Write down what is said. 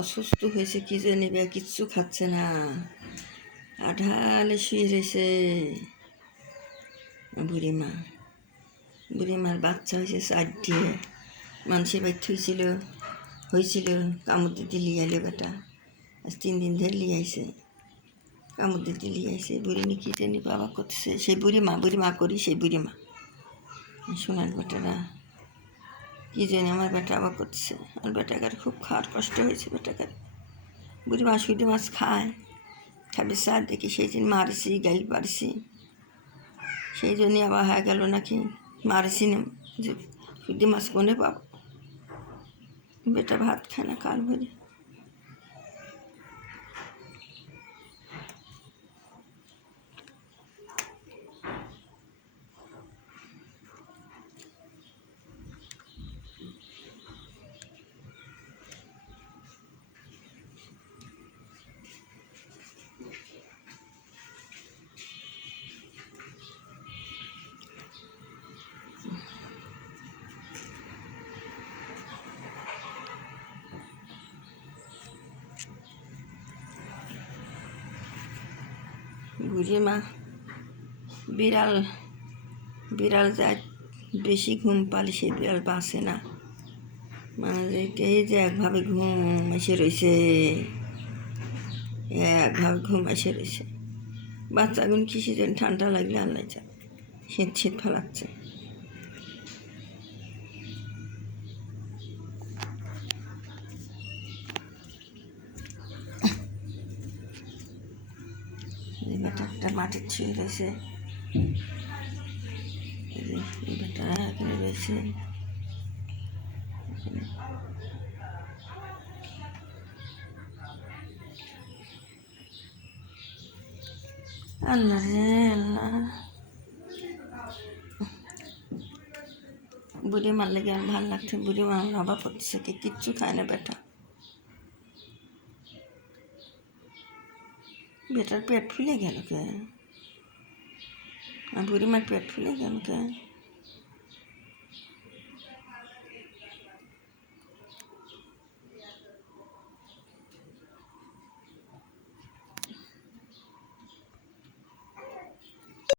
অসুস্থ হয়েছে কি জানি বা কিচ্ছু খাচ্ছে না, আঢালে শুয়ে রয়েছে। বুড়িমার বাচ্চা হয়েছে 4টে, মানুষের বাড়ি হয়েছিল কামড় দিতে লিয়ে আইলে বেটা, আজ 3 দিন ধরে লিয়ে আইছে, কামড় দিতে লিয়ে আইছে। বুড়িনি কি জানি বাবা করতেছে, সেই বুড়িমা করি, সেই বুড়িমা শোনার বেটারা কি জানি আমার বেটা আবার করতেছে। আমার বেটাকার খুব খাওয়ার কষ্ট হয়েছে বেটাকার। বুড়িমা শুধু মাছ খাবে চা দেখি, সেই দিন মারছি গাইল পারছি, সেই জন্যই আবার হয়ে গেল নাকি মারছি না যে শুধু মাছ কোনে পাবো। বেটা ভাত খায় না কাল ভরে। বুড়িমা বিড়াল যায় বেশি ঘুম পালে সেই বিড়াল বাঁচে না, মানে এই যে একভাবে ঘুম এসে রয়েছে, একভাবে ঘুম এসে রয়েছে। বাচ্চাগুলো কিসে যেন ঠান্ডা লাগলে আল্লাহ যায়, শীত ফেলাচ্ছে। বেটা একটা মাটির ছুঁয়ে রয়েছে, বেটা এখানে রয়েছে। আল্লাহ রে আল্লাহ, বুড়ি মার লেগে আমার ভালো লাগছে। বুড়ি মা আমার অবাক করতেছে, কিচ্ছু খায় না বেটা। বেটার পেট ফুলে গেল কে? বুড়িমার পেট ফুলে গেল কে?